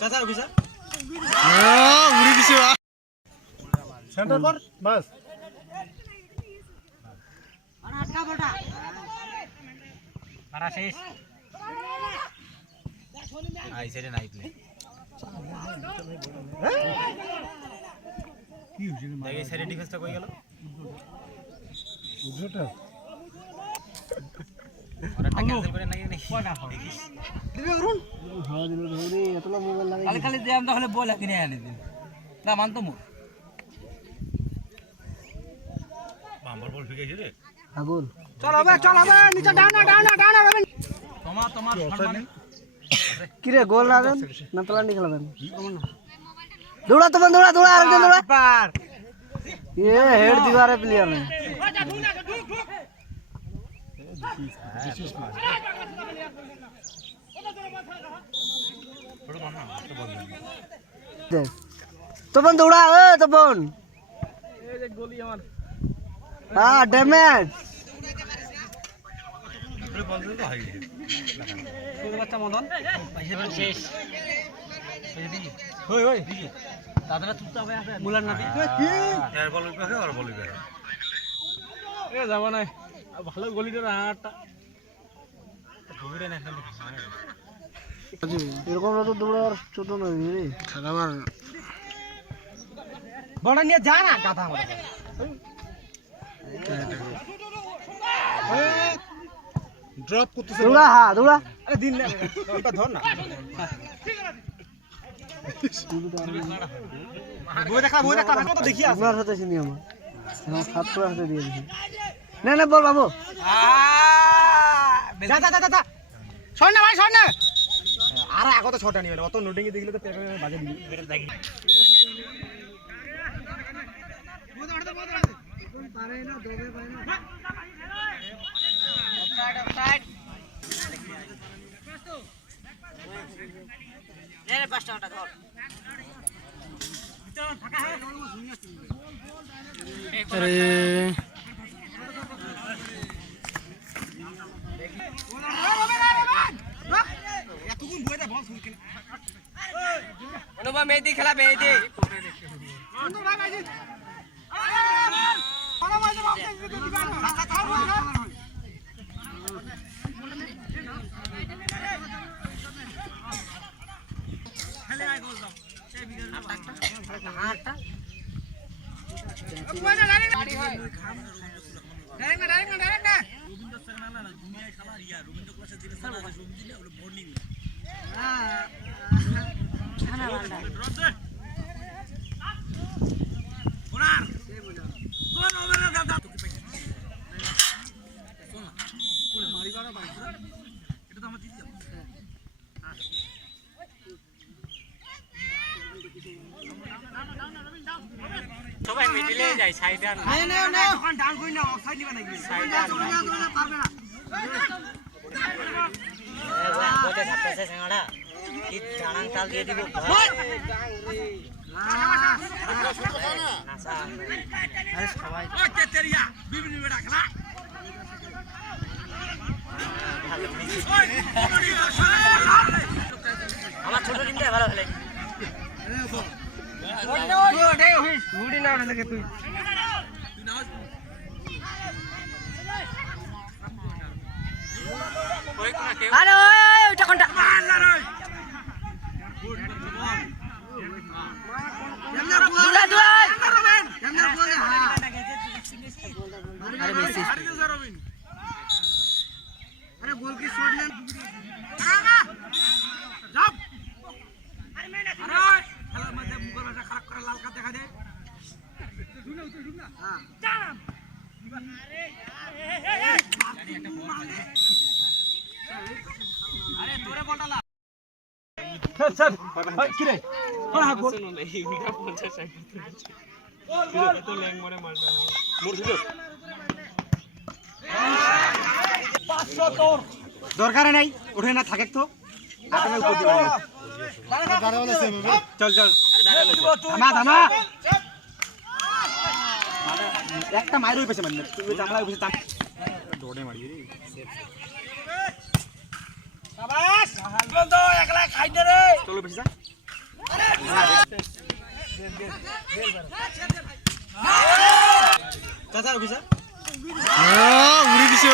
চাচা rookie sir উড়ে দিছে সেন্টার কর বাস আটকা বটা মারা শেষ আই সাইডে নাই প্লে কি হইছে দেখে সাইডে ডিফেন্সটা কই গেল বুঝটা ওরাটা ক্যান্সেল করে নাই নাকি কোটা দেখিস দিবে অরুণ হ্যাঁ দিল ধরে এতলা মোবাইল লাগাই খালি খালি দেম তাহলে বল কিনে আনি দিন না মানতো মু বাম্বার বল ফিকে রে হ্যাঁ বল চল হবে নিচে ডানা হবে তোমার সম্মান কি রে গোল না দেন না তোলা নি খেলা দেন দৌড়া দৌড়া আরেকজন দৌড়া পার ये हेड दीवार है प्लेयर ने तो बन दौड़ा तो बन गोली हमार हाँ डैमेज বাচ্চা মদন শেষ হই দাদারা চুপচাপ হয়ে আছে মুলার নাতি কি এর বল উঠবে আর বল উঠবে এ যাব না ভালো গলিটা আটটা ঘুরে না এরকম তো দৌড়ার ছোট না রে আমার বড় নিয়ে যা না গাধা আমার ড্রপ করতেছে দৌড়া আরে দিন না এটা ধর না বই দেখা কত দেখি আছে আপনার হাতে চিনি আমার হাত পুরো হাতে দিয়ে দিছি না বল বাবু যা শোন না ভাই শোন না আরে আগত ছটা নিবে অত নোটিং এ দেখলে তো পেকে বাজে দিবি বেরে দেখি পারে না দবে পারে না অফসাইড নে 5 টাকা ধর अरे অনুভব মেহেদি খেলা মেহেদি সবাই মিডিলে যায় সাইডে না না ওখান ডাউন কই না অফসাইড নিবা নাকি সাইডে পারবে না এ ভাই কোতে ছাপতেছে সাঙ্গাড়া কি জানাং তাল দিয়ে দিব নাসা আরে সবাই ও তেতেরিয়া বিভিন্ন বেড়া খেলা আমার ছোট টিমটা ভালো খেলে উড়ি না লাগে তুই আরে ওইটা কোনটা আরে মেসি আরে গোল কি শট নেন যাও আরে খেলার মধ্যে মুখের ভাষা খারাপ করে লাল কার্ড দেখা দে হ্যাঁ আরে তোরে বলটা লা স্যার কি রে কোন হাত বল না ইন্ডিয়া 50 সেকেন্ড তো ল্যাং মারে মারনা মোর ছিল 500 তোর দরকার নাই ওঠে না থাকে তো আপনি উপর দিবেন দাঁড়ালে সেম হবে চল থামা একটা মাইর হই পেছে মানে তুই চামড়া হই পেছে দৌড়ে মারি রে শাবাশ বন্ধ একলা খাই দে রে চলো পেছে চাচা অফিসার উড়ে দিছে